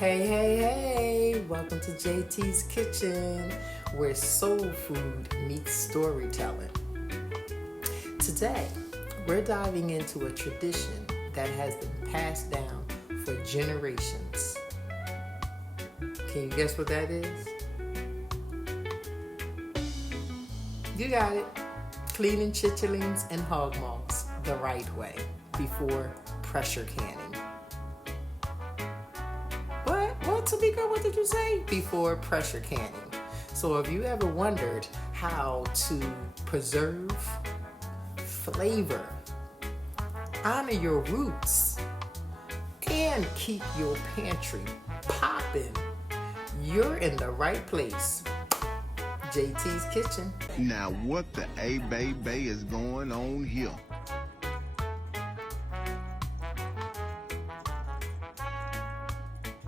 Hey, welcome to JT's Kitchen, where soul food meets storytelling. Today, we're diving into a tradition that has been passed down for generations. Can you guess what that is? You got it. Cleaning chitterlings and hogmaws the right way before pressure canning. Well, Tamika, what did you say? Before pressure canning. So if you ever wondered how to preserve, flavor, honor your roots, and keep your pantry popping, you're in the right place. JT's Kitchen. Now what the A-Bay is going on here?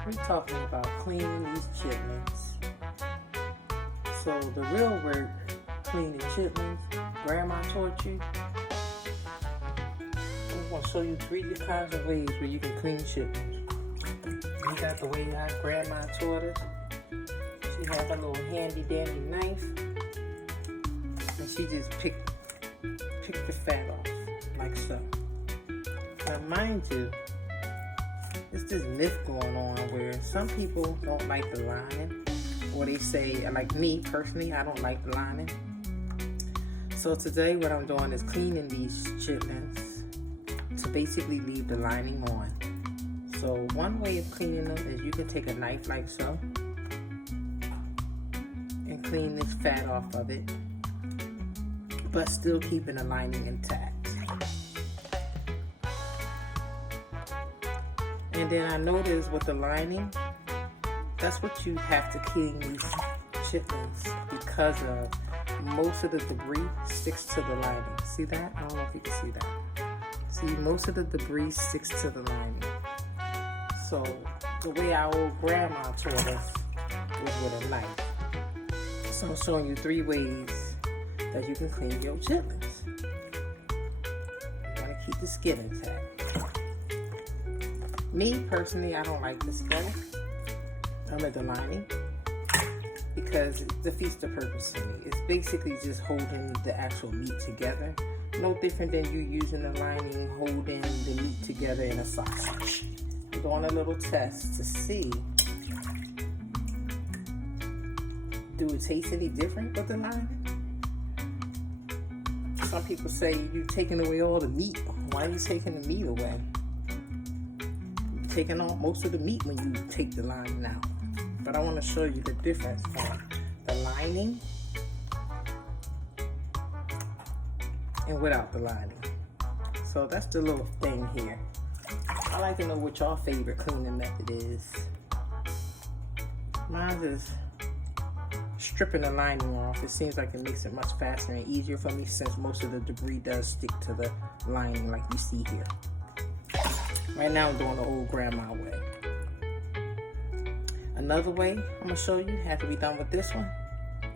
We're talking about cleaning these chitlins. So the real word, cleaning chitlins, Grandma taught you. I'm going to show you 3 kinds of ways where you can clean chitlins. You got the way our Grandma taught us. She has a little handy dandy knife, and she just picked the fat off, like so. Now mind you, there's this myth going on where some people don't like the lining, or they say, like me personally, I don't like the lining. So today what I'm doing is cleaning these chitlins to basically leave the lining on. So one way of cleaning them is you can take a knife like so and clean this fat off of it, but still keeping the lining intact. And then I noticed with the lining, that's what you have to clean these chitlins, because of most of the debris sticks to the lining. See that? I don't know if you can see that. See, most of the debris sticks to the lining. So the way our old grandma taught us was with a knife. So I'm showing you 3 ways that you can clean your chitlins. You want to keep the skin intact. Me, personally, I don't like the skin. I like the lining because it defeats the purpose to me. It's basically just holding the actual meat together. No different than you using the lining, holding the meat together in a sausage. I'm doing a little test to see, do it taste any different with the lining? Some people say you're taking away all the meat. Why are you taking the meat away? Taking off most of the meat when you take the lining out. But I want to show you the difference from the lining and without the lining. So that's the little thing here. I like to know what your favorite cleaning method is. Mine is stripping the lining off. It seems like it makes it much faster and easier for me, since most of the debris does stick to the lining like you see here. Right now I'm doing the old grandma way. Another way I'm going to show you, after we're done with this one,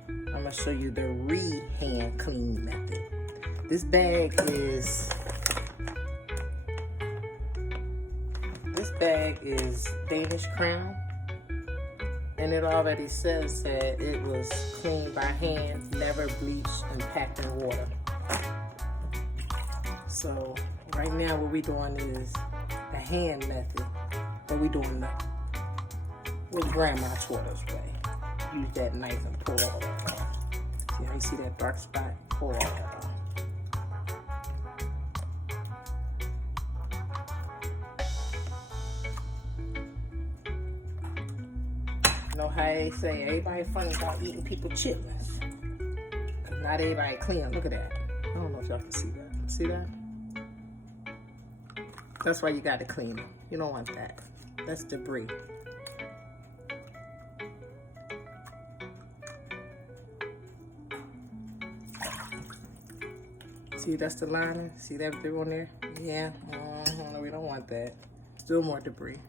I'm going to show you the hand clean method. This bag is Danish Crown, and it already says that it was cleaned by hand, never bleached, and packed in water. So right now what we're doing is the hand method, but we're doing what grandma taught us way. Use that knife and pull all that off. See how you see that dark spot? Pull all that off. You know how they say everybody funny about eating people chitlins? Cause not everybody clean. Look at that. I don't know if y'all can see that. See that? That's why you got to clean them. You don't want that. That's debris. See, that's the lining. See that through on there? Yeah. No, we don't want that. Still more debris.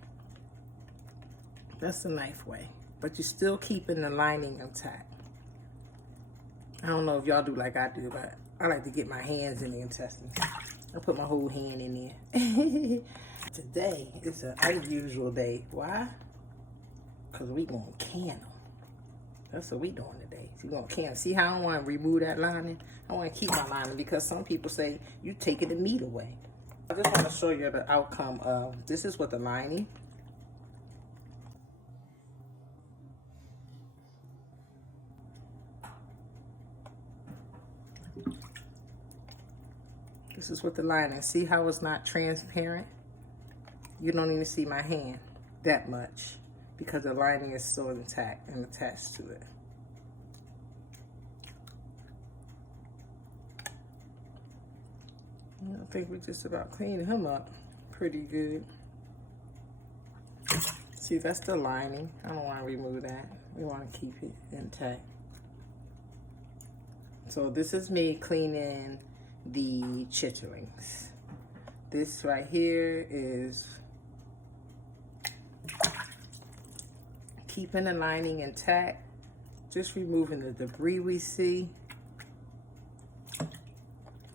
That's the knife way. But you're still keeping the lining intact. I don't know if y'all do like I do, but I like to get my hands in the intestines. I put my whole hand in there. Today is an unusual day. Why? because we gonna can them. That's what we doing today. So we gonna can them. See how I don't want to remove that lining? I want to keep my lining because some people say you taking the meat away. I just want to show you the outcome of, this is what the lining. This is what the lining, see how it's not transparent? You don't even see my hand that much because the lining is still intact and attached to it. I think we just about cleaned him up pretty good. See, that's the lining. I don't want to remove that. We want to keep it intact. So this is me cleaning the chitterlings. This right here is keeping the lining intact, just removing the debris we see,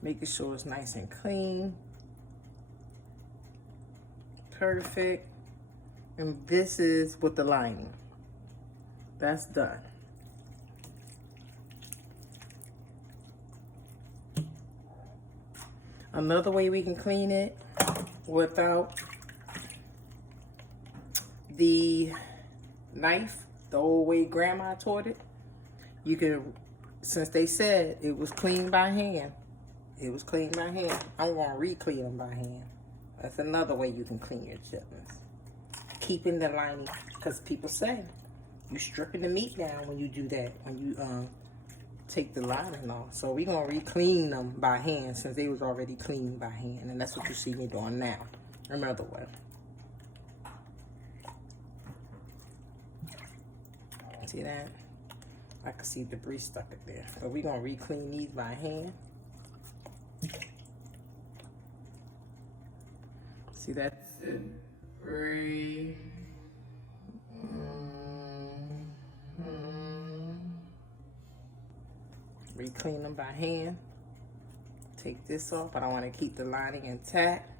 making sure it's nice and clean. Perfect. And this is with the lining. That's done. Another way we can clean it without the knife, the old way grandma taught it, you can, since they said it was cleaned by hand, it was cleaned by hand, I'm gonna re-clean them by hand. That's another way you can clean your chitlins. Keeping the lining, because people say you stripping the meat down when you do that, when you take the lining off. So we're gonna re-clean them by hand since they was already cleaned by hand, and that's what you see me doing now. Another way. See that? I can see debris stuck in there. So we're gonna re-clean these by hand. See that? Re-clean them by hand. Take this off, but I want to keep the lining intact.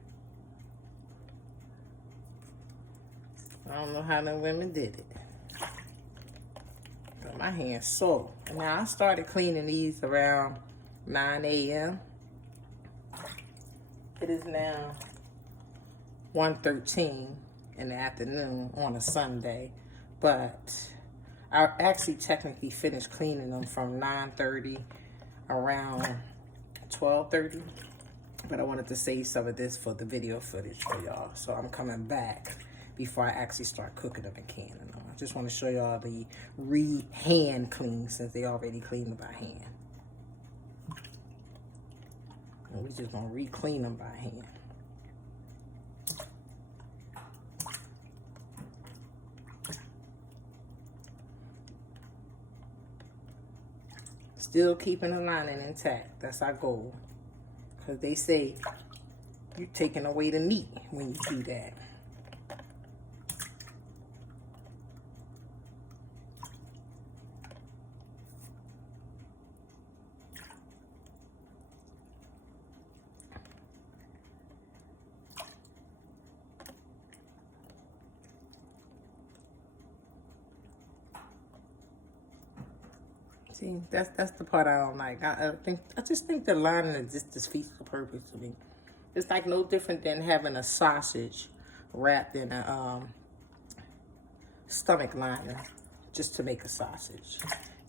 I don't know how the women did it. But my hand's sore. Now I started cleaning these around 9 a.m. It is now 1:13 in the afternoon on a Sunday, but I actually technically finished cleaning them from 9:30 around 12:30, but I wanted to save some of this for the video footage for y'all, so I'm coming back before I actually start cooking them and canning them. I just want to show y'all the hand clean since they already cleaned them by hand. And we're just gonna re-clean them by hand. Still keeping the lining intact. That's our goal. Because they say you're taking away the meat when you do that. See, that's the part I don't like. I just think the lining just defeats the purpose to me. It's like no different than having a sausage wrapped in a stomach liner just to make a sausage.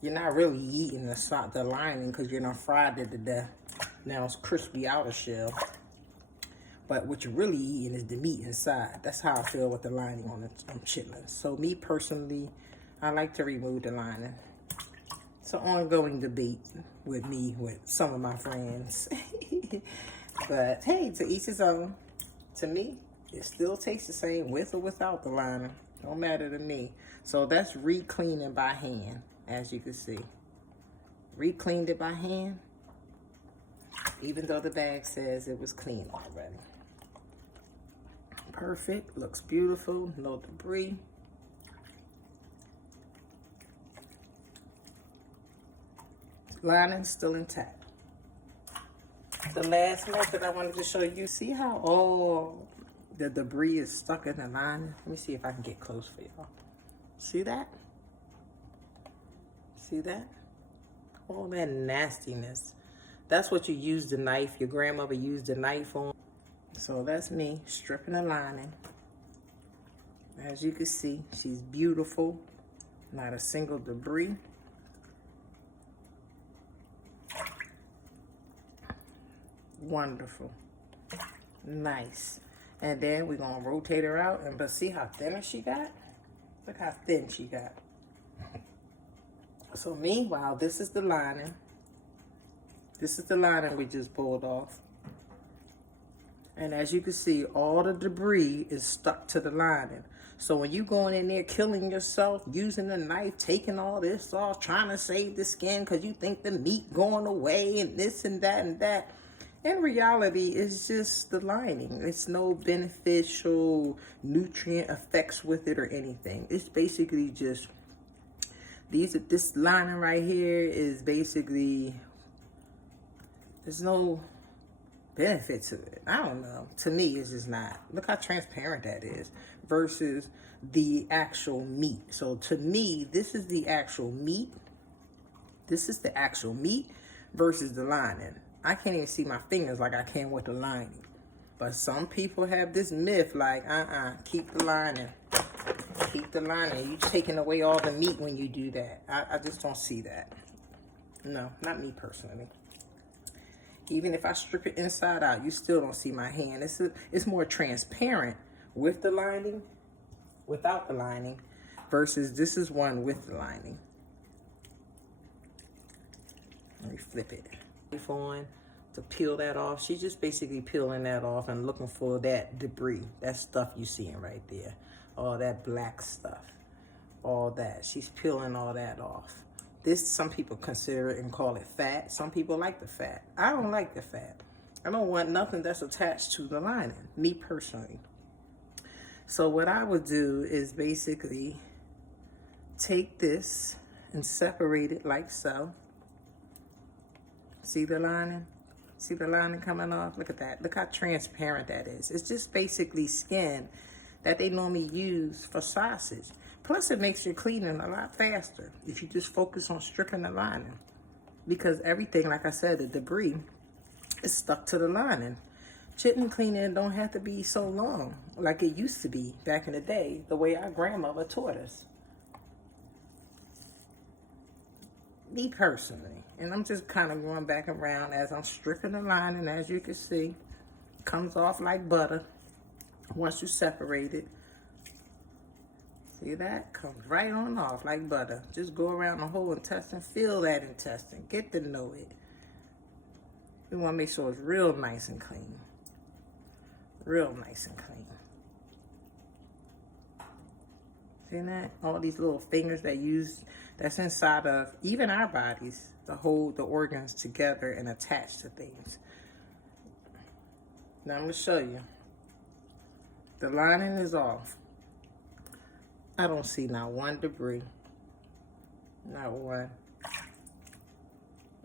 You're not really eating the lining because you're not fried it to death. Now it's crispy outer shell. But what you're really eating is the meat inside. That's how I feel with the lining on the chitlins. So me personally, I like to remove the lining. It's an ongoing debate with me, with some of my friends. But hey, to each his own. To me, it still tastes the same with or without the lining. Don't matter to me. So that's re-cleaning by hand, as you can see. Re-cleaned it by hand, even though the bag says it was clean already. Perfect, looks beautiful, no debris. Lining still intact. The last method I wanted to show you, see how all the debris is stuck in the lining? Let me see if I can get close for y'all. See that? See that? All that nastiness. That's what you use the knife. Your grandmother used the knife on. So that's me stripping the lining. As you can see, she's beautiful. Not a single debris. Wonderful. Nice. And then we're going to rotate her out. But see how thin she got? Look how thin she got. So meanwhile, this is the lining. This is the lining we just pulled off. And as you can see, all the debris is stuck to the lining. So when you going in there killing yourself, using a knife, taking all this off, trying to save the skin because you think the meat going away and this and that, in reality, it's just the lining. It's no beneficial nutrient effects with it or anything. It's basically just this lining right here is basically, there's no benefit to it. I don't know. To me, it's just not. Look how transparent that is versus the actual meat. So to me, this is the actual meat. This is the actual meat versus the lining. I can't even see my fingers like I can with the lining. But some people have this myth like, keep the lining. Keep the lining. You're taking away all the meat when you do that. I just don't see that. No, not me personally. Even if I strip it inside out, you still don't see my hand. It's more transparent with the lining, without the lining, versus this is one with the lining. Let me flip it. On to peel that off. She's just basically peeling that off and looking for that debris, that stuff you seeing right there, all that black stuff, all that. She's peeling all that off. This, some people consider it and call it fat. Some people like the fat. I don't like the fat. I don't want nothing that's attached to the lining, me personally. So what I would do is basically take this and separate it like so. See the lining? See the lining coming off? Look at that. Look how transparent that is. It's just basically skin that they normally use for sausage. Plus, it makes your cleaning a lot faster if you just focus on stripping the lining. Because everything, like I said, the debris is stuck to the lining. Chitlin cleaning don't have to be so long like it used to be back in the day, the way our grandmother taught us. Me personally. And I'm just kind of going back around as I'm stripping the lining. As you can see, it comes off like butter once you separate it. See that? Comes right on off like butter. Just go around the whole intestine, feel that intestine, get to know it. We want to make sure it's real nice and clean. Real nice and clean. See that? All these little fingers that's inside of even our bodies to hold the organs together and attach to things. Now I'm going to show you. The lining is off. I don't see not one debris. Not one.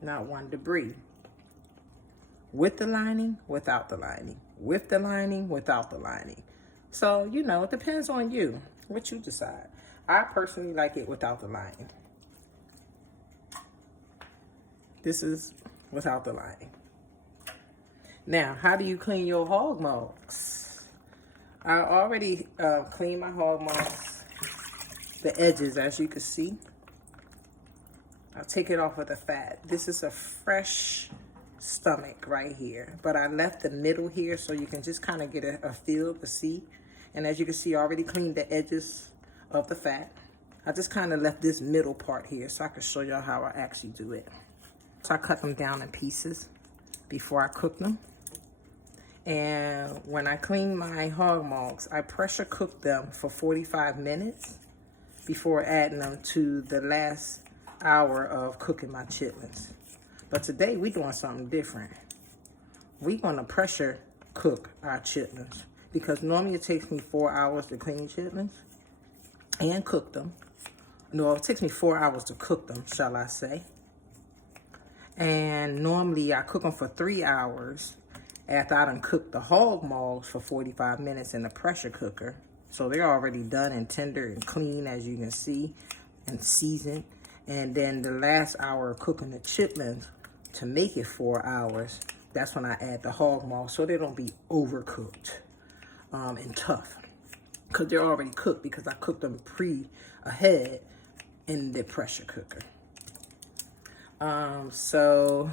Not one debris. With the lining, without the lining. With the lining, without the lining. So, you know, it depends on you. What you decide. I personally like it without the lining. This is without the lining. Now, how do you clean your Hogmaws? I already cleaned my Hogmaws. The edges, as you can see. I'll take it off with the fat. This is a fresh stomach right here. But I left the middle here so you can just kind of get a feel to see. And as you can see, I already cleaned the edges of the fat. I just kind of left this middle part here so I can show y'all how I actually do it. So I cut them down in pieces before I cook them. And when I clean my Hogmaws, I pressure cook them for 45 minutes before adding them to the last hour of cooking my chitlins. But today we're doing something different. We're gonna pressure cook our chitlins because normally it takes me 4 hours to clean chitlins and cook them. No, it takes me 4 hours to cook them, shall I say. And normally I cook them for 3 hours after I done cooked the Hogmaws for 45 minutes in the pressure cooker. So they're already done and tender and clean, as you can see, and seasoned. And then the last hour of cooking the chitlins to make it 4 hours, that's when I add the Hogmaws so they don't be overcooked and tough. Because they're already cooked because I cooked them ahead in the pressure cooker. So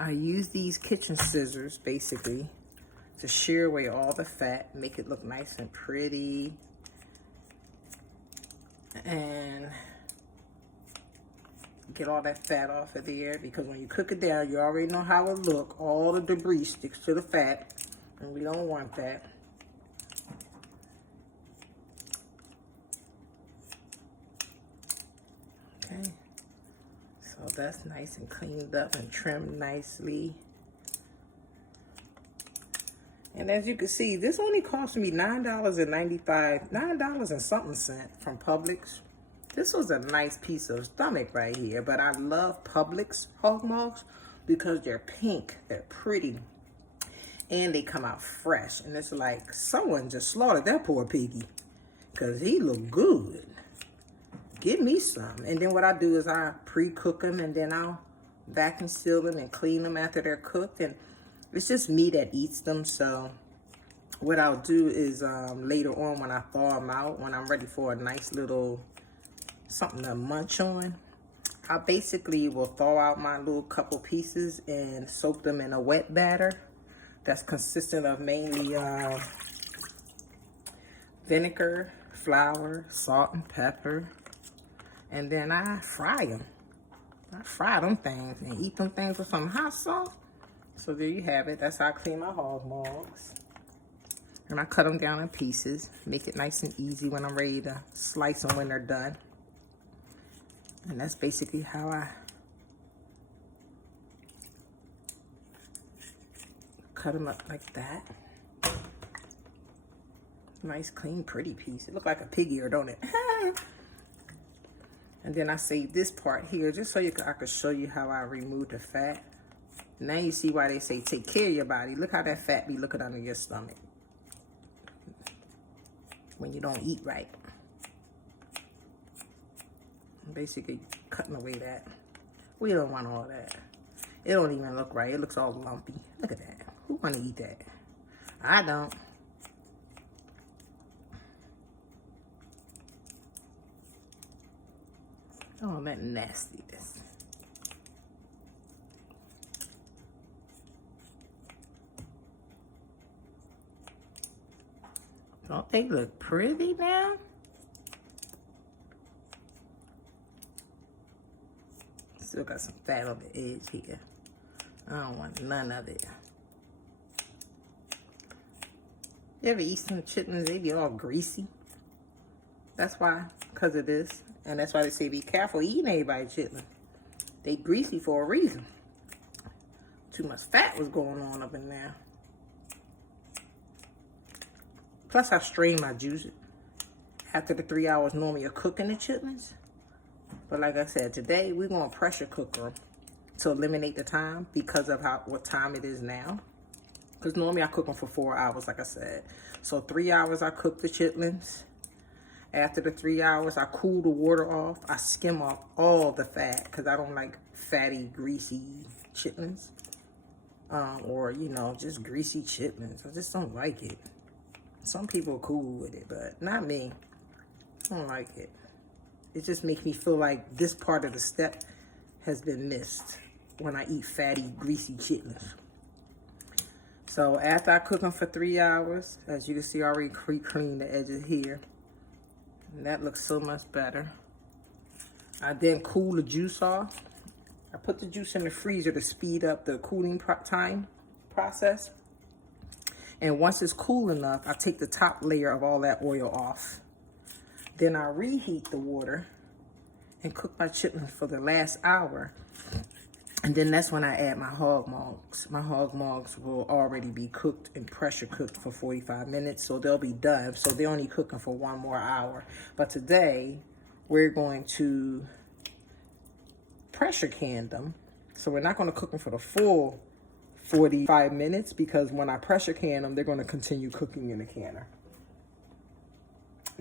I use these kitchen scissors basically to shear away all the fat, make it look nice and pretty. And get all that fat off of there, because when you cook it down, you already know how it look. All the debris sticks to the fat, and we don't want that. Okay, so that's nice and cleaned up and trimmed nicely. And as you can see, this only cost me $9 and something cent from Publix. This was a nice piece of stomach right here, but I love Publix Hogmaws because they're pink, they're pretty, and they come out fresh. And it's like someone just slaughtered that poor piggy because he looked good. Give me some. And then what I do is I pre-cook them, and then I'll vacuum seal them and clean them after they're cooked. And it's just me that eats them. So what I'll do is later on when I thaw them out, when I'm ready for a nice little something to munch on, I basically will thaw out my little couple pieces and soak them in a wet batter that's consistent of mainly vinegar, flour, salt, and pepper. And then I fry them. I fry them things and eat them things with some hot sauce. So there you have it. That's how I clean my Hogmaws. And I cut them down in pieces. Make it nice and easy when I'm ready to slice them when they're done. And that's basically how I cut them up like that. Nice, clean, pretty piece. It look like a pig ear, don't it? And then I save this part here just so I could show you how I remove the fat. Now you see why they say take care of your body. Look how that fat be looking under your stomach when you don't eat right. Basically cutting away that. We don't want all that. It don't even look right. It looks all lumpy. Look at that. Who want to eat that? I don't. Oh, that nastiness. Don't they look pretty now? Still got some fat on the edge here. I don't want none of it. You ever eat some chitlins? They be all greasy. That's why, because of this. And that's why they say be careful eating everybody's chitlin. They greasy for a reason. Too much fat was going on up in there. Plus I strain my juice after the 3 hours normally of cooking the chitlins. But like I said, today we're going to pressure cook them to eliminate the time because of what time it is now. Because normally I cook them for 4 hours, like I said. So 3 hours I cook the chitlins. After the 3 hours, I cool the water off. I skim off all the fat because I don't like fatty, greasy chitlins. Or, you know, just greasy chitlins. I just don't like it. Some people are cool with it, but not me. I don't like it. It just makes me feel like this part of the step has been missed when I eat fatty, greasy chitlins. So after I cook them for 3 hours, as you can see, I already pre-cleaned the edges here. And that looks so much better. I then cool the juice off. I put the juice in the freezer to speed up the cooling time process. And once it's cool enough, I take the top layer of all that oil off. Then I reheat the water and cook my chitlins for the last hour. And then that's when I add my Hogmaws. My Hogmaws will already be cooked and pressure cooked for 45 minutes, so they'll be done. So they're only cooking for 1 more hour. But today, we're going to pressure can them. So we're not going to cook them for the full 45 minutes because when I pressure can them, they're going to continue cooking in the canner.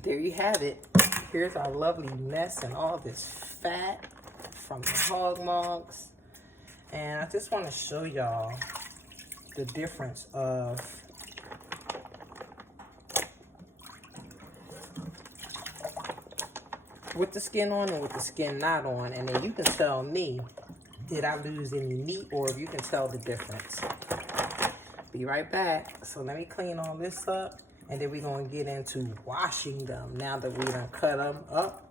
there you have it. Here's our lovely mess and all this fat from the Hogmaws. And I just want to show y'all the difference of with the skin on and with the skin not on. And then you can tell me, did I lose any meat, or if you can tell the difference. Be right back. So let me clean all this up, and then we're going to get into washing them. Now that we done cut them up,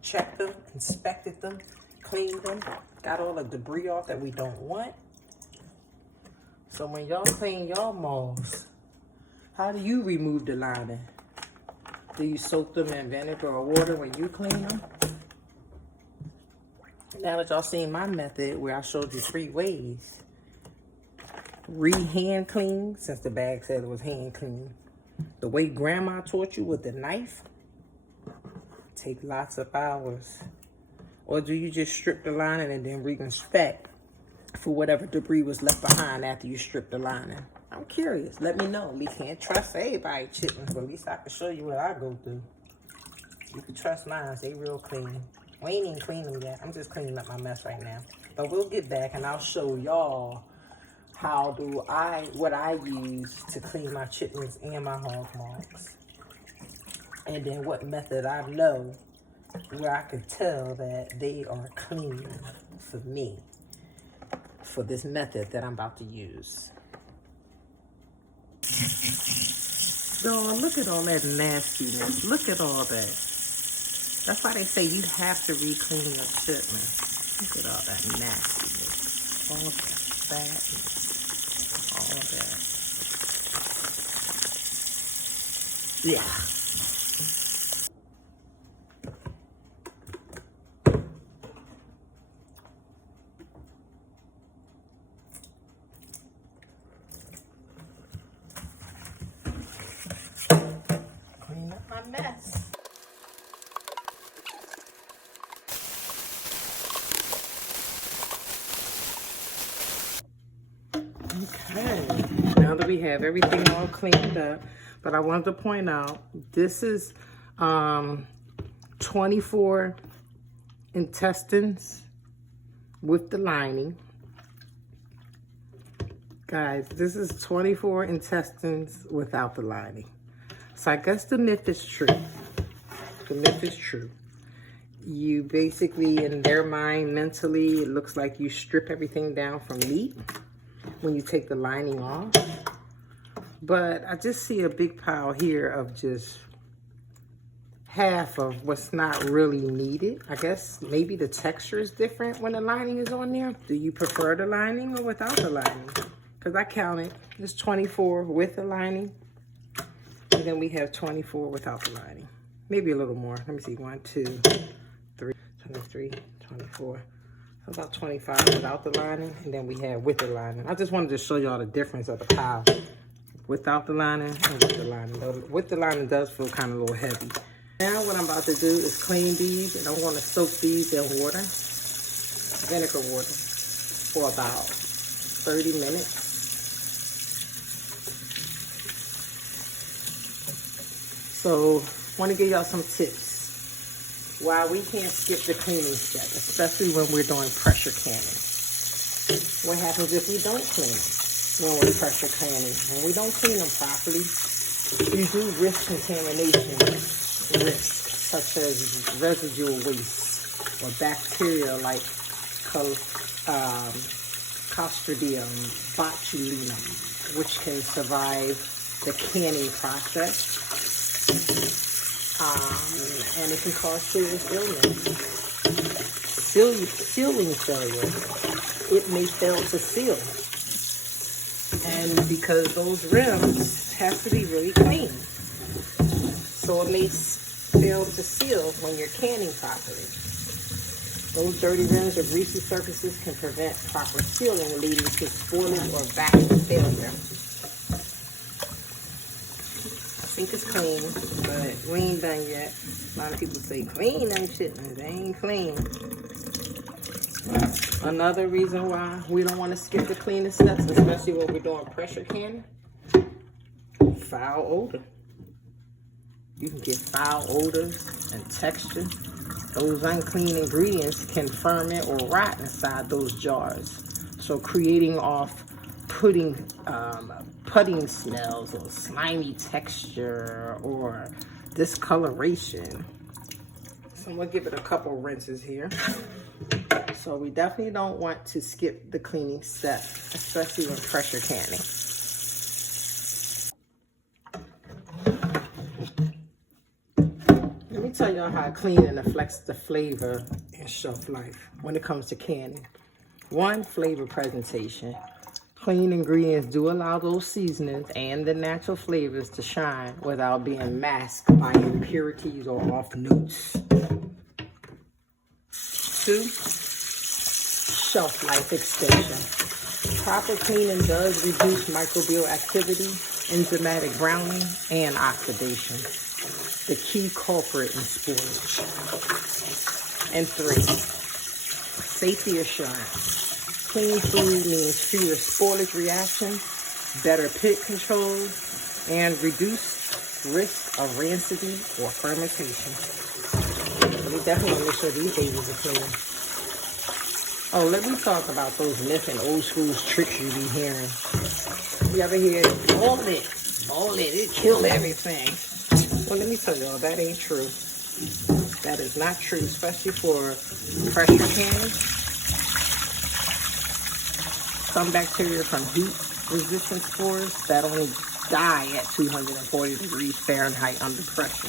checked them, inspected them, cleaned them, got all the debris off that we don't want. So when y'all clean y'all maws, how do you remove the lining? Do you soak them in vinegar or water when you clean them? Now that y'all seen my method where I showed you 3 ways. Hand clean, since the bag said it was hand clean. The way grandma taught you with the knife, take lots of hours. Or do you just strip the lining and then re-inspect for whatever debris was left behind after you strip the lining? I'm curious. Let me know. We can't trust everybody, chitlins, but at least I can show you what I go through. You can trust mine. They real clean. We ain't even cleaned them yet. I'm just cleaning up my mess right now. But we'll get back and I'll show y'all what I use to clean my chitlins and my Hogmaws. And then what method I know where I can tell that they are clean for me, for this method that I'm about to use. Dog, look at all that nastiness. Look at all that. That's why they say you have to re-clean your chitlins. Look at all that nastiness. All that fatness. All that. Yeah. Clean up my mess. Okay, now that we have everything all cleaned up, but I wanted to point out, this is 24 intestines with the lining. Guys, this is 24 intestines without the lining. So I guess the myth is true. The myth is true. You basically, in their mind, mentally, it looks like you strip everything down from meat when you take the lining off. But I just see a big pile here of just half of what's not really needed. I guess maybe the texture is different when the lining is on there. Do you prefer the lining or without the lining? Because I counted, there's 24 with the lining, and then we have 24 without the lining. Maybe a little more. Let me see, 1, 2, 3, 23, 24. About 25 without the lining, and then we have with the lining. I just wanted to show y'all the difference of the pile without the lining and with the lining. With the lining does feel kind of a little heavy. Now what I'm about to do is clean these, and I'm going to soak these in water, vinegar water, for about 30 minutes. So I want to give y'all some tips why we can't skip the cleaning step, especially when we're doing pressure canning. What happens if we don't clean them when we're pressure canning? When we don't clean them properly, you do risk contamination risk, such as residual waste or bacteria like Clostridium botulinum, which can survive the canning process. And it can cause serious illness. Sealing failure. It may fail to seal. And because those rims have to be really clean. So it may fail to seal when you're canning properly. Those dirty rims or greasy surfaces can prevent proper sealing, leading to spoiling or vacuum failure. Sink is clean, but we ain't done yet. A lot of people say, clean them chitlins. They ain't clean. Another reason why we don't want to skip the cleaning steps, especially when we're doing pressure canning, foul odor. You can get foul odors and texture. Those unclean ingredients can ferment or rot inside those jars. So creating off pudding smells or slimy texture or discoloration. So I'm gonna give it a couple rinses here. So we definitely don't want to skip the cleaning step, especially when pressure canning. Let me tell y'all how cleaning affects the flavor and shelf life when it comes to canning. 1, flavor presentation. Clean ingredients do allow those seasonings and the natural flavors to shine without being masked by impurities or off notes. 2, shelf life extension. Proper cleaning does reduce microbial activity, enzymatic browning, and oxidation, the key culprit in spoilage. And 3, safety assurance. Clean food means fewer spoilage reactions, better pit control, and reduced risk of rancidity or fermentation. We definitely want to make sure these babies are clean. Oh, let me talk about those myth and old school tricks you be hearing. You ever hear, boil it kill everything. Well, let me tell y'all, that ain't true. That is not true, especially for pressure canning. Some bacteria from heat-resistant spores that only die at 240 degrees Fahrenheit under pressure.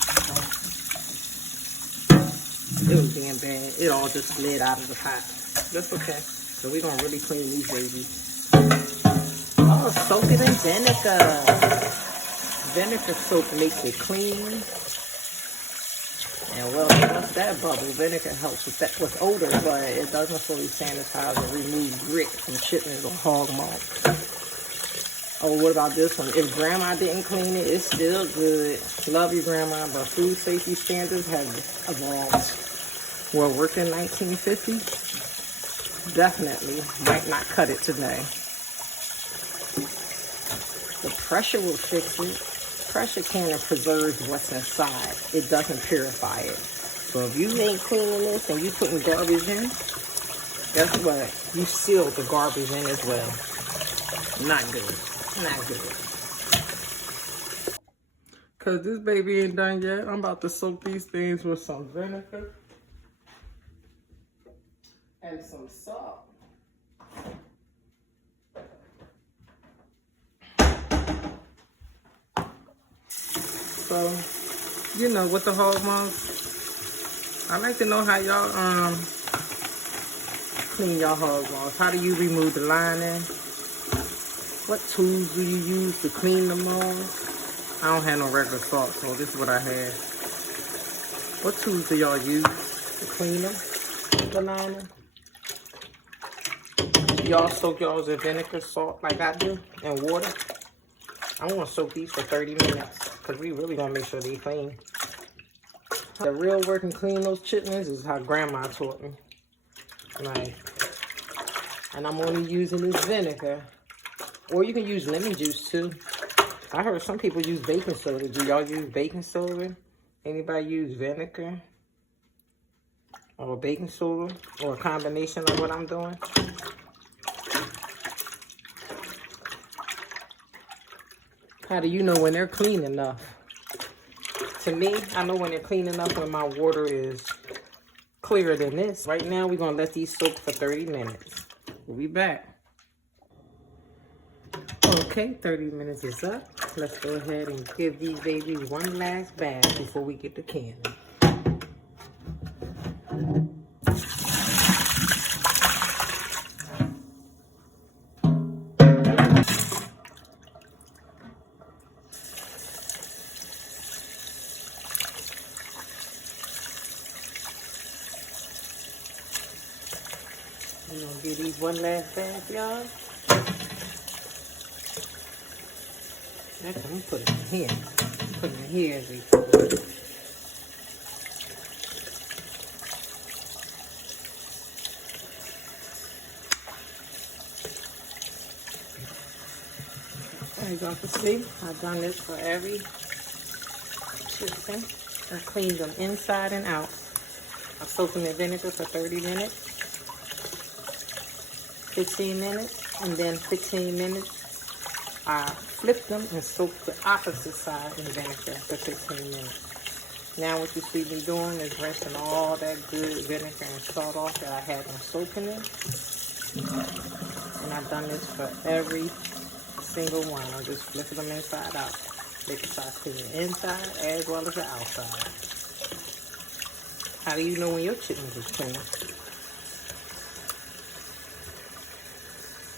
It was being bad. It all just slid out of the pot. That's okay. So we're going to really clean these babies. Oh, soak it in vinegar. Vinegar soap makes it clean. And well, once that bubble, vinegar helps with odor, but it doesn't fully sanitize or remove grit from chitlins or hogmaws. Oh, what about this one? If grandma didn't clean it, it's still good. Love you, grandma, but food safety standards have evolved. Well, worked in 1950, definitely might not cut it today. The pressure will fix it. Pressure canning preserves what's inside. It doesn't purify it. So if you ain't cleaning this and you putting garbage in, guess what? You seal the garbage in as well. Not good. Not good. Cause this baby ain't done yet. I'm about to soak these things with some vinegar and some salt. So, you know, with the Hogmaws, I like to know how y'all clean y'all Hogmaws. How do you remove the lining? What tools do you use to clean them all? I don't have no regular salt, so this is what I have. What tools do y'all use to clean them, the lining? Y'all soak y'all's in vinegar, salt, like I do, and water. I'm gonna soak these for 30 minutes. Because we really gonna make sure they clean. The real work and clean those chitlins is how grandma taught me. Like, and I'm only using this vinegar. Or you can use lemon juice too. I heard some people use baking soda. Do y'all use baking soda? Anybody use vinegar? Or baking soda? Or a combination of what I'm doing? How do you know when they're clean enough? To me, I know when they're clean enough when my water is clearer than this. Right now, we're going to let these soak for 30 minutes. We'll be back. Okay, 30 minutes is up. Let's go ahead and give these babies one last bath before we get to canning. I'm gonna give these one last bath, y'all. I'm gonna put it in here. Put it in here as we put it. As y'all can see, I've done this for every chicken. I cleaned them inside and out. I soaked them in vinegar for 30 minutes, 15 minutes, and then 15 minutes. I flipped them and soaked the opposite side in vinegar for 15 minutes. Now what you see me doing is rinsing all that good vinegar and salt off that I had them soaking in. And I've done this for every single one. I'm just flipping them inside out. Making sure I clean the inside as well as the outside. How do you know when your chitlins is clean?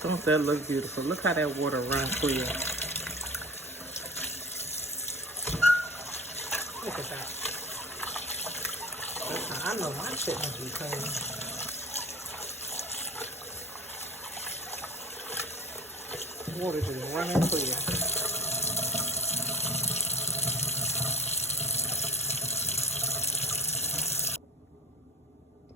Don't that look beautiful? Look how that water runs clear. Look at that. That's how I know my chitlins be clean. Water just running clear.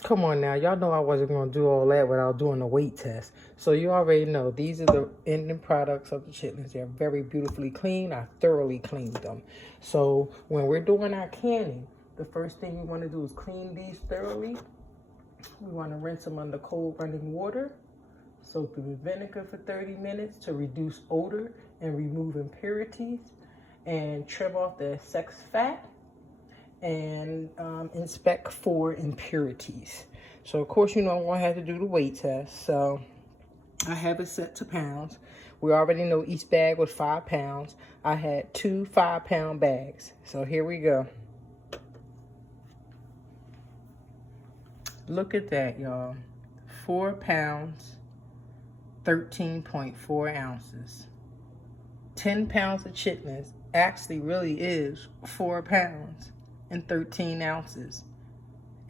Come on now, y'all know I wasn't going to do all that without doing a weight test. So you already know these are the ending products of the chitlins. They're very beautifully clean. I thoroughly cleaned them. So when we're doing our canning, the first thing you want to do is clean these thoroughly. We want to rinse them under cold running water. Soak them in vinegar for 30 minutes to reduce odor and remove impurities, and trim off the excess fat, and inspect for impurities. So of course, you know, I'm gonna have to do the weight test. So I have it set to pounds. We already know each bag was 5 pounds. I had 2 5-pound bags. So here we go. Look at that, y'all. 4 pounds, 13.4 ounces. 10 pounds of chitlins actually really is 4 pounds and 13 ounces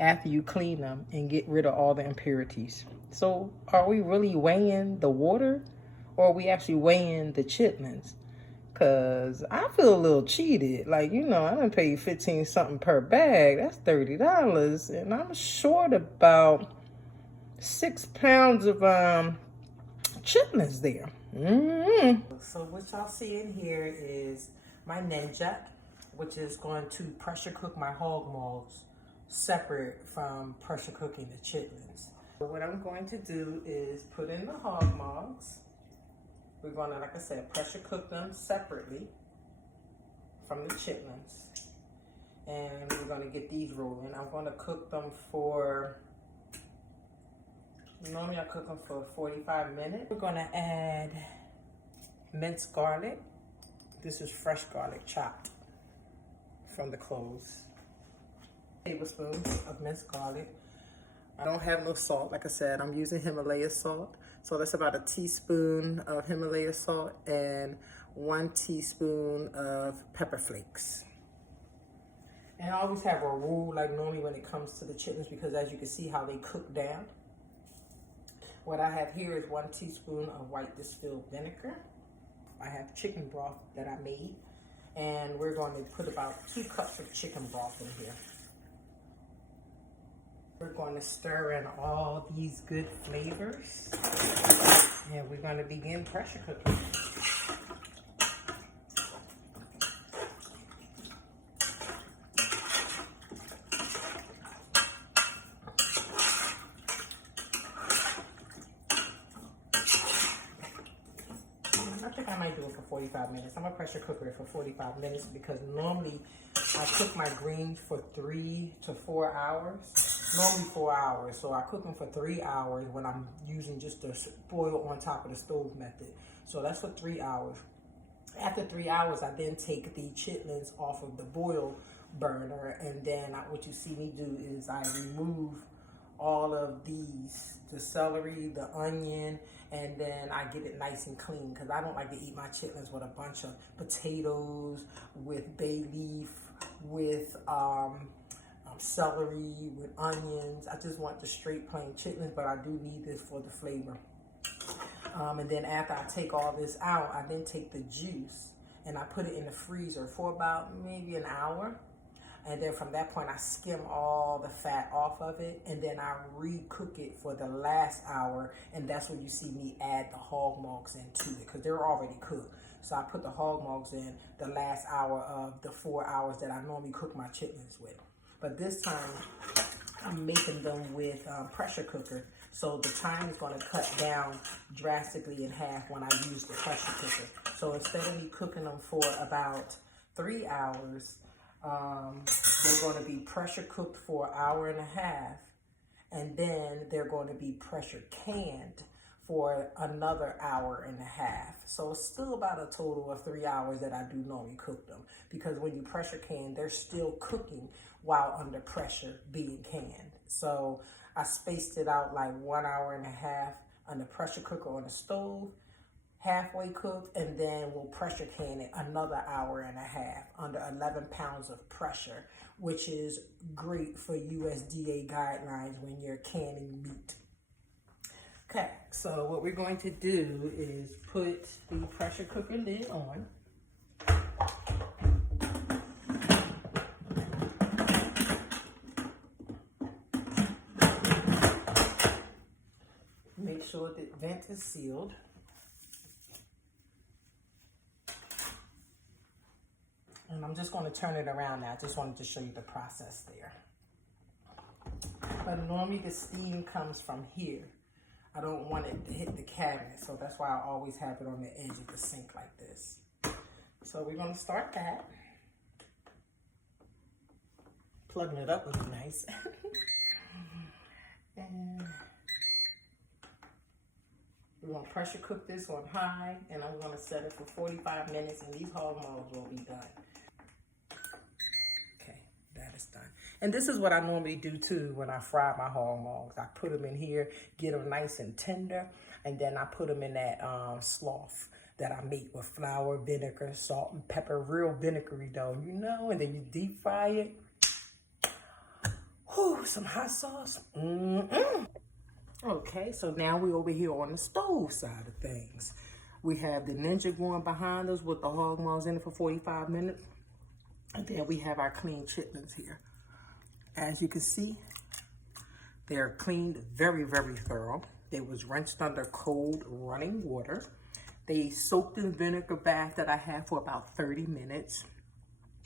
after you clean them and get rid of all the impurities. So are we really weighing the water, or are we actually weighing the chitlins? Because I feel a little cheated. Like, you know, I done paid 15 something per bag. That's $30. And I'm short about 6 pounds of chitlins there. So what y'all see in here is my Ninja, which is going to pressure cook my Hogmaws separate from pressure cooking the chitlins. So what I'm going to do is put in the Hogmaws. We're going to, like I said, pressure cook them separately from the chitlins. And we're going to get these rolling. I'm going to cook them for, normally I cook them for 45 minutes. We're going to add minced garlic. This is fresh garlic chopped from the cloves. Tablespoons of minced garlic. I don't have no salt. Like I said, I'm using Himalaya salt. So that's about a teaspoon of Himalaya salt and 1 teaspoon of pepper flakes. And I always have a rule, like normally when it comes to the chitlins, because as you can see how they cook down. What I have here is 1 teaspoon of white distilled vinegar. I have chicken broth that I made. And we're going to put about 2 cups of chicken broth in here. We're going to stir in all these good flavors. And we're going to begin pressure cooking. I think I might do it for 45 minutes. I'm going to pressure cook it for 45 minutes because normally I cook my greens for 3 to 4 hours. Normally 4 hours. So I cook them for 3 hours when I'm using just the boil on top of the stove method. So that's for 3 hours. After 3 hours, I then take the chitlins off of the boil burner. And then what you see me do is I remove all of these, the celery, the onion, and then I get it nice and clean because I don't like to eat my chitlins with a bunch of potatoes, with bay leaf, with celery, with onions. I just want the straight plain chitlins, but I do need this for the flavor. And then after I take all this out, I then take the juice and I put it in the freezer for about maybe an hour. And then from that point, I skim all the fat off of it. And then I re-cook it for the last hour. And that's when you see me add the Hogmaws into it because they're already cooked. So I put the Hogmaws in the last hour of the 4 hours that I normally cook my chitlins with. But this time, I'm making them with pressure cooker. So the time is going to cut down drastically in half when I use the pressure cooker. So instead of me cooking them for about 3 hours, they're going to be pressure cooked for an hour and a half. And then they're going to be pressure canned for another hour and a half. So it's still about a total of 3 hours that I do normally cook them. Because when you pressure can, they're still cooking while under pressure being canned. So I spaced it out like 1 hour and a half on the pressure cooker on the stove, halfway cooked, and then we'll pressure can it another hour and a half under 11 pounds of pressure, which is great for USDA guidelines when you're canning meat. Okay, so what we're going to do is put the pressure cooker lid on. Make sure the vent is sealed. And I'm just going to turn it around now. I just wanted to show you the process there. But normally the steam comes from here. I don't want it to hit the cabinet, so that's why I always have it on the edge of the sink like this. So we're going to start that. Plugging it up would be nice. And we're going to pressure cook this on high, and I'm going to set it for 45 minutes, and these Hogmaws will be done. Okay, that is done. And this is what I normally do too when I fry my Hogmaws. I put them in here, get them nice and tender, and then I put them in that slough that I make with flour, vinegar, salt, and pepper. Real vinegary though, you know, and then you deep fry it. Whew, some hot sauce. Okay, so now we're over here on the stove side of things. We have the Ninja going behind us with the Hogmaws in it for 45 minutes. And then we have our clean chitlins here. As you can see, they're cleaned very, very thorough. They was rinsed under cold running water. They soaked in vinegar bath that I had for about 30 minutes.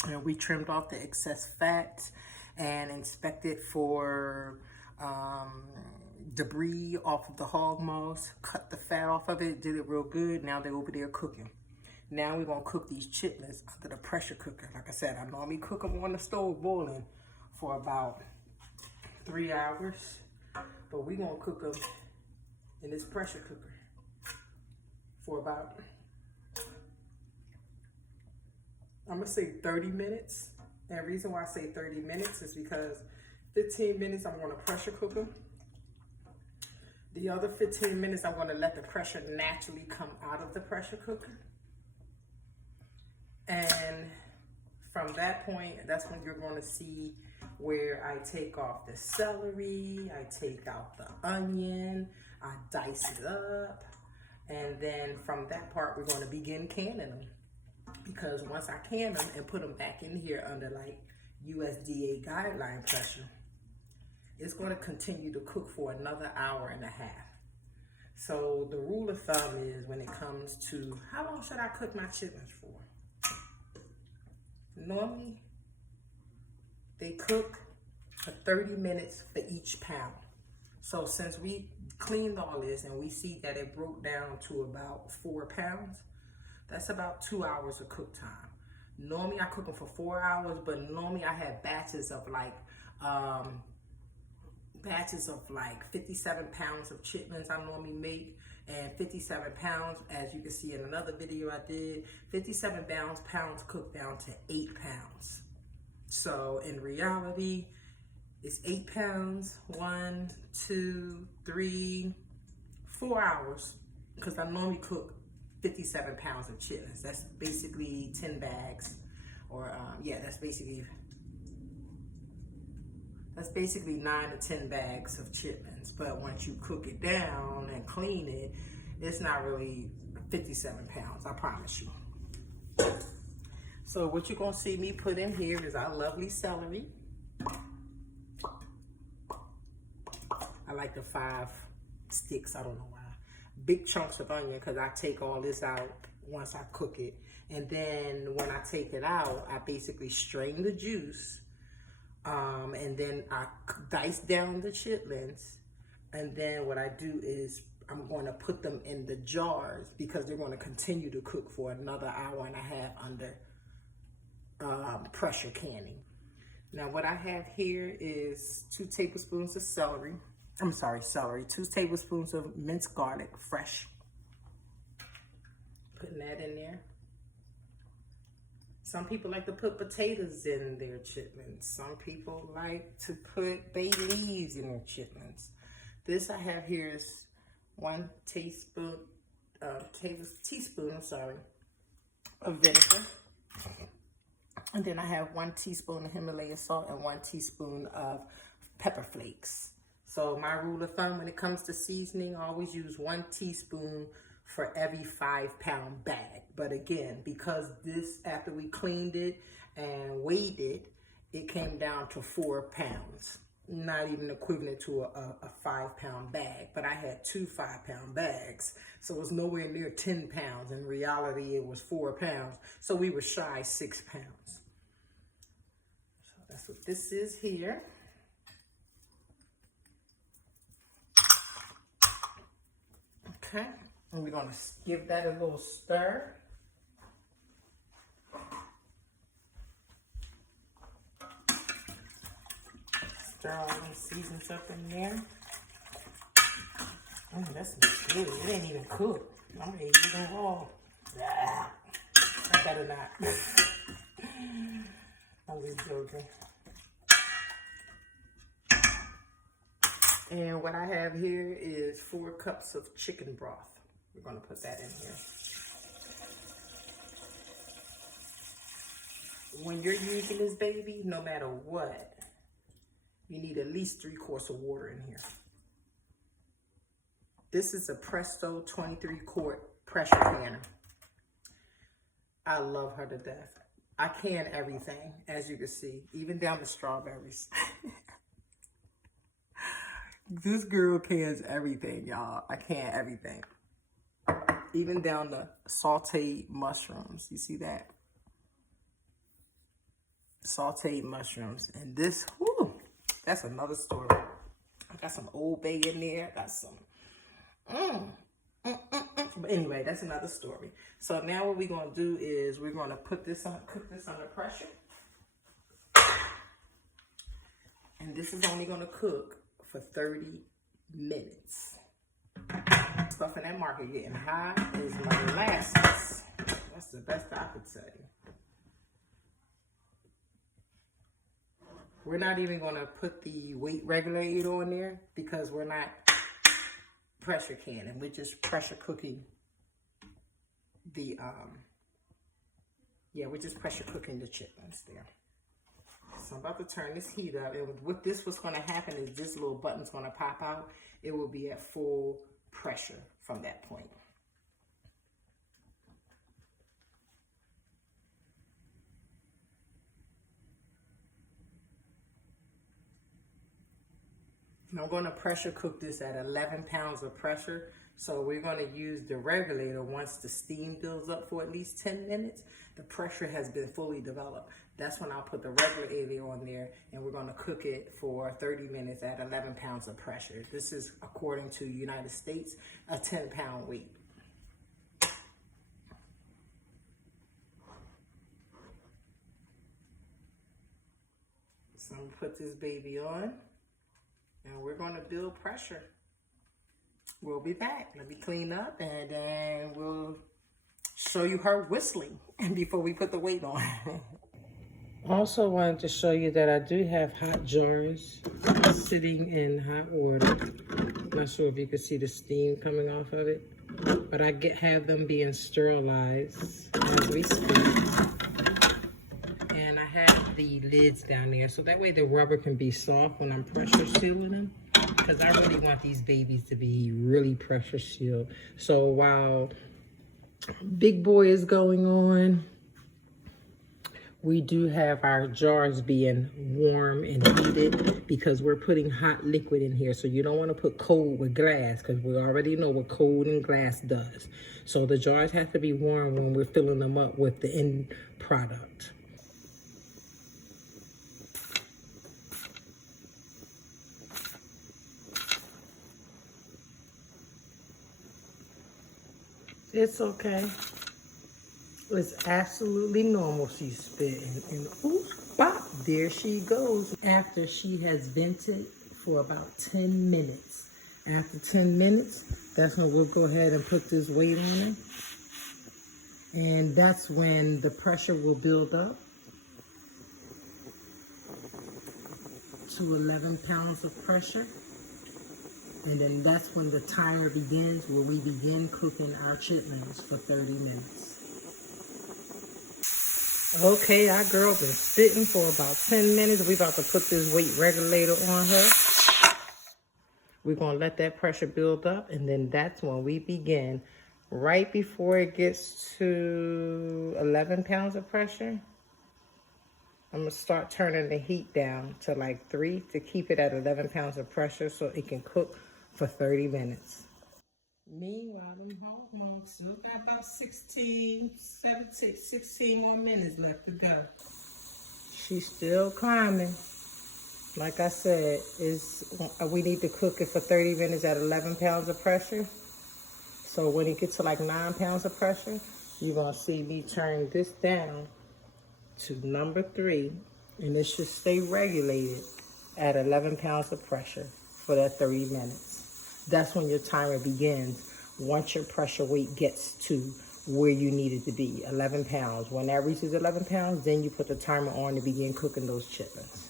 And we trimmed off the excess fat and inspected for debris off of the Hogmaws, cut the fat off of it, did it real good. Now they're over there cooking. Now we're gonna cook these chitlins under the pressure cooker. Like I said, I normally cook them on the stove boiling for about 3 hours, but we're gonna cook them in this pressure cooker for about, I'm gonna say 30 minutes. And the reason why I say 30 minutes is because 15 minutes I'm gonna pressure cook them. The other 15 minutes, I'm gonna let the pressure naturally come out of the pressure cooker. And from that point, that's when you're gonna see where I take off the celery, I take out the onion, I dice it up. And then from that part, we're gonna begin canning them. Because once I can them and put them back in here under like USDA guideline pressure, it's going to continue to cook for another hour and a half. So the rule of thumb is when it comes to how long should I cook my chitlins for? Normally, they cook for 30 minutes for each pound. So since we cleaned all this and we see that it broke down to about 4 pounds, that's about 2 hours of cook time. Normally I cook them for 4 hours, but normally I have batches of like 57 pounds of chitlins I normally make, and 57 pounds, as you can see in another video I did, 57 pounds cooked down to 8 pounds. So in reality, it's 8 pounds, 1, 2, 3, 4 hours, because I normally cook 57 pounds of chitlins. That's basically 10 bags, or yeah, that's basically 9 to 10 bags of chitlins. But once you cook it down and clean it, it's not really 57 pounds, I promise you. So what you're gonna see me put in here is our lovely celery. I like the 5 sticks, I don't know why. Big chunks of onion, because I take all this out once I cook it. And then when I take it out, I basically strain the juice. And then I dice down the chitlins. And then what I do is I'm going to put them in the jars because they're going to continue to cook for another hour and a half under pressure canning. Now what I have here is 2 tablespoons of celery. 2 tablespoons of minced garlic, fresh. Putting that in there. Some people like to put potatoes in their chitlins. Some people like to put bay leaves in their chitlins. This I have here is 1 teaspoon of vinegar. And then I have 1 teaspoon of Himalayan salt and 1 teaspoon of pepper flakes. So my rule of thumb when it comes to seasoning, I always use 1 teaspoon for every 5-pound bag. But again, because this, after we cleaned it and weighed it, it came down to 4 pounds. Not even equivalent to a 5-pound bag, but I had 2 5-pound bags, so it was nowhere near 10 pounds. In reality, it was 4 pounds, so we were shy 6 pounds. So that's what this is here. Okay, and we're gonna give that a little stir. Stir all these seasons up in there. That's good. It ain't even cooked. I'm gonna eat them raw. I better not. I'm just joking. And what I have here is 4 cups of chicken broth. We're gonna put that in here. When you're using this baby, no matter what, you need at least 3/4 of water in here. This is a Presto 23-quart pressure canner. I love her to death. I can everything, as you can see, even down to strawberries. This girl cans everything, y'all. I can everything. Even down to sauteed mushrooms. You see that? Sauteed mushrooms. And this, whoo, that's another story. I got some Old Bay in there. Got some. But anyway, that's another story. So now what we're going to do is we're going to cook this under pressure. And this is only going to cook for 30 minutes. Stuff in that market getting high is molasses. That's the best I could say. We're not even going to put the weight regulator on there because we're not pressure canning. We're just pressure cooking the, we're just pressure cooking the chitlins there. So I'm about to turn this heat up. And with this, what's going to happen is this little button's going to pop out. It will be at full pressure from that point. And I'm going to pressure cook this at 11 pounds of pressure. So we're going to use the regulator once the steam builds up for at least 10 minutes. The pressure has been fully developed. That's when I'll put the regulator on there and we're going to cook it for 30 minutes at 11 pounds of pressure. This is, according to United States, a 10-pound weight. So I'm going to put this baby on and we're going to build pressure. We'll be back. Let me clean up and then we'll show you her whistling before we put the weight on. Also wanted to show you that I do have hot jars sitting in hot water. Not sure if you can see the steam coming off of it, but I have them being sterilized as we speak. And I have the lids down there so that way the rubber can be soft when I'm pressure sealing them, because I really want these babies to be really pressure sealed. So while Big Boy is going on, We do have our jars being warm and heated because we're putting hot liquid in here. So you don't want to put cold with glass because we already know what cold and glass does. So the jars have to be warm when we're filling them up with the end product. It's okay. It's absolutely normal. She's spitting and oops, bop, there she goes. After she has vented for about 10 minutes. After 10 minutes, that's when we'll go ahead and put this weight on her. And that's when the pressure will build up to 11 pounds of pressure. And then that's when the timer begins, where we begin cooking our chitlins for 30 minutes. Okay, our girl been spitting for about 10 minutes. We about to put this weight regulator on her. We're gonna let that pressure build up, and then that's when we begin. Right before it gets to 11 pounds of pressure, I'm gonna start turning the heat down to like 3 to keep it at 11 pounds of pressure so it can cook for 30 minutes. Meanwhile, them Hogmaws still got about 16 more minutes left to go. She's still climbing. Like I said, we need to cook it for 30 minutes at 11 pounds of pressure. So when it gets to like 9 pounds of pressure, you're gonna see me turn this down to number 3, and it should stay regulated at 11 pounds of pressure for that 30 minutes. That's when your timer begins, once your pressure weight gets to where you need it to be, 11 pounds. When that reaches 11 pounds, then you put the timer on to begin cooking those chitlins.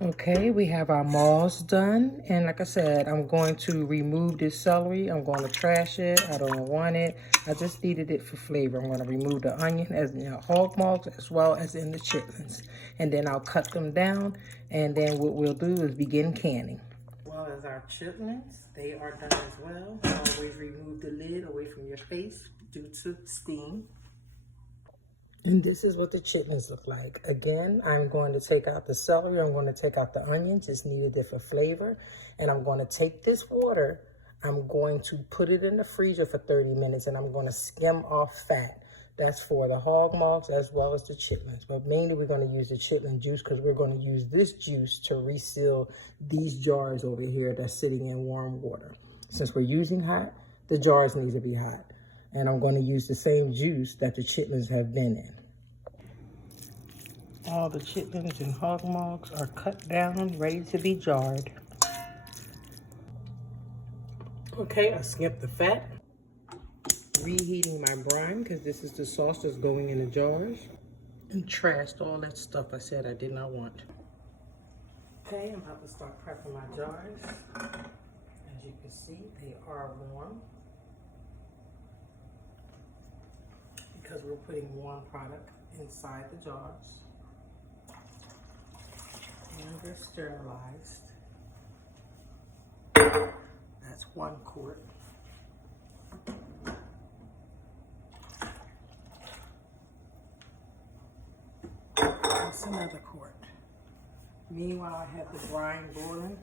Okay, we have our maws done. And like I said, I'm going to remove this celery. I'm going to trash it. I don't want it. I just needed it for flavor. I'm going to remove the onion as in the Hogmaws as well as in the chitlins. And then I'll cut them down. And then what we'll do is begin canning. Well, as our chitlins, they are done as well. Always remove the lid away from your face due to steam. And this is what the chitlins look like. Again, I'm going to take out the celery. I'm going to take out the onion. Just needed it for flavor. And I'm going to take this water. I'm going to put it in the freezer for 30 minutes. And I'm going to skim off fat. That's for the Hogmaws as well as the chitlins. But mainly we're going to use the chitlin juice because we're going to use this juice to reseal these jars over here that's sitting in warm water. Since we're using hot, the jars need to be hot. And I'm going to use the same juice that the chitlins have been in. All the chitlins and Hogmaws are cut down, ready to be jarred. Okay, I skipped the fat. Reheating my brine because this is the sauce that's going in the jars. And trashed all that stuff I said I did not want. Okay, I'm about to start prepping my jars. As you can see, they are warm. Because we're putting warm product inside the jars. And they're sterilized. That's 1 quart. That's another quart. Meanwhile, I have the brine boiling.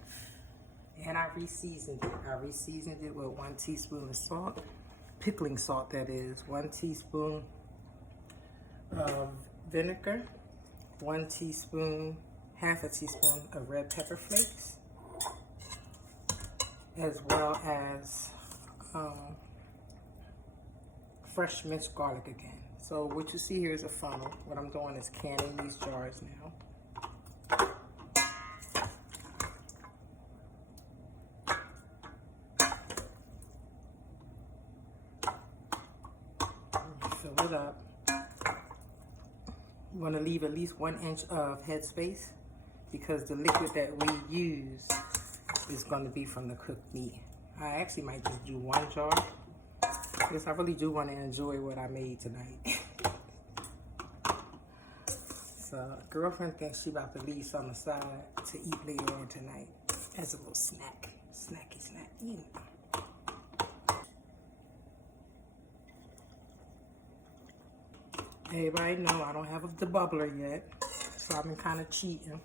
And I re-seasoned it. I re-seasoned it with 1 teaspoon of salt. Pickling salt, that is. 1 teaspoon of vinegar, 1 teaspoon, half a teaspoon of red pepper flakes, as well as fresh minced garlic again. So what you see here is a funnel. What I'm doing is canning these jars now. Fill it up. You want to leave at least 1 inch of headspace because the liquid that we use is going to be from the cooked meat. I actually might just do 1 jar because I really do want to enjoy what I made tonight. So, girlfriend thinks she about to leave some aside to eat later on tonight as a little snack. Snacky snack. Everybody know I don't have the bubbler yet, so I've been kind of cheating.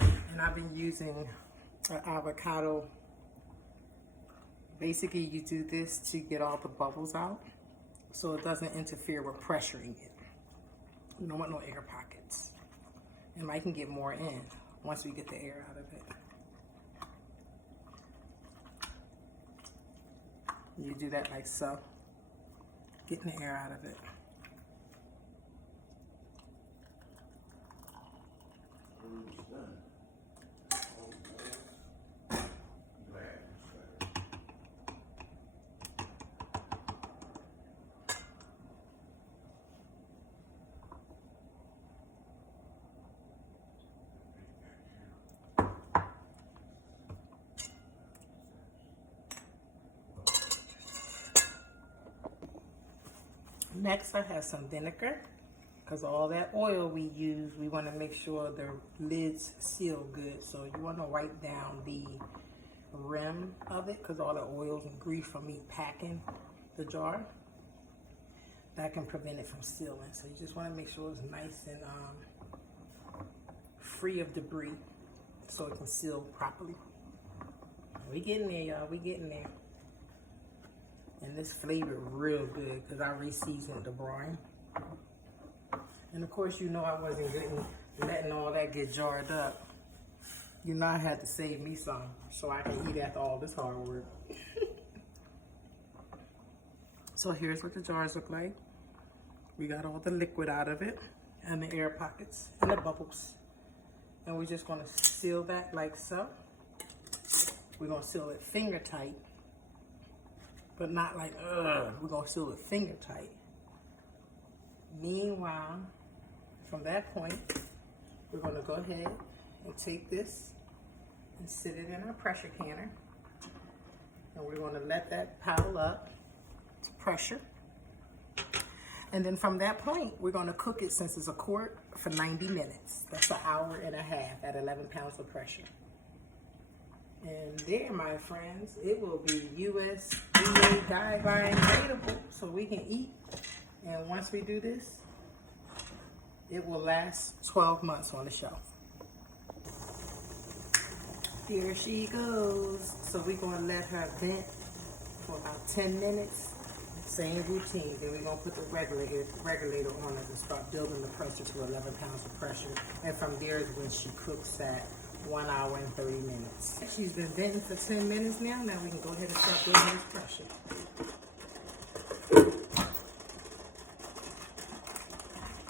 And I've been using an avocado. Basically, you do this to get all the bubbles out so it doesn't interfere with pressuring it. You don't want no air pockets. And I can get more in once we get the air out of it. You do that like so. Getting the air out of it. Next, I have some vinegar, because all that oil we use, we want to make sure the lids seal good. So you want to wipe down the rim of it, because all the oils and grease from me packing the jar, that can prevent it from sealing. So you just want to make sure it's nice and free of debris, so it can seal properly. We getting there, y'all. We getting there. And this flavor real good because I re-seasoned the brine. And of course, you know I wasn't letting all that get jarred up. You know I had to save me some so I can eat after all this hard work. So here's what the jars look like. We got all the liquid out of it and the air pockets and the bubbles. And we're just gonna seal that like so. We're gonna seal it finger tight. But not like, we're gonna seal it finger tight. Meanwhile, from that point, we're gonna go ahead and take this and sit it in our pressure canner. And we're gonna let that pile up to pressure. And then from that point, we're gonna cook it, since it's a quart, for 90 minutes. That's an hour and a half at 11 pounds of pressure. And there, my friends, it will be USDA guideline rateable, so we can eat. And once we do this, it will last 12 months on the shelf. Here she goes. So we're gonna let her vent for about 10 minutes. Same routine. Then we're gonna put the regulator on her to start building the pressure to 11 pounds of pressure. And from there is when she cooks at 1 hour and 30 minutes. She's been venting for 10 minutes now. Now we can go ahead and start building this pressure.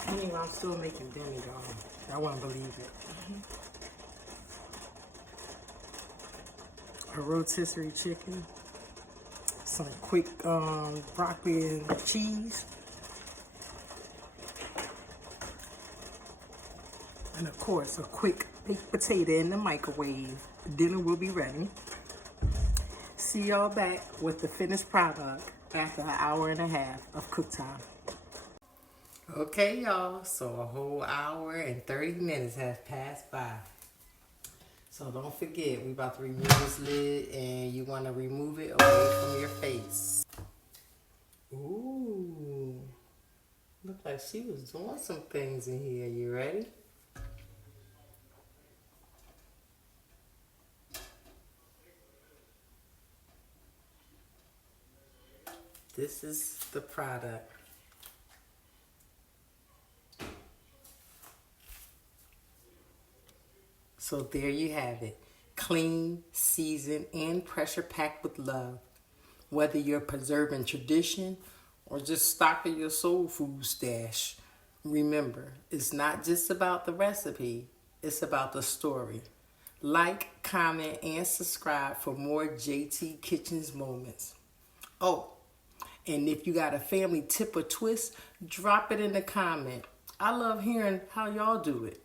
Anyway, I'm still making dinner, y'all. I won't believe it. A rotisserie chicken. Some quick broccoli and cheese. And of course, a quick baked potato in the microwave. Dinner will be ready. See y'all back with the finished product after an hour and a half of cook time. Okay, y'all, so a whole hour and 30 minutes has passed by. So don't forget, we about to remove this lid, and you want to remove it away from your face. Ooh, look like she was doing some things in here. You ready? This is the product. So there you have it. Clean, seasoned, and pressure packed with love. Whether you're preserving tradition or just stocking your soul food stash, remember, it's not just about the recipe, it's about the story. Like, comment, and subscribe for more JT Kitchens moments. Oh, and if you got a family tip or twist, drop it in the comment. I love hearing how y'all do it.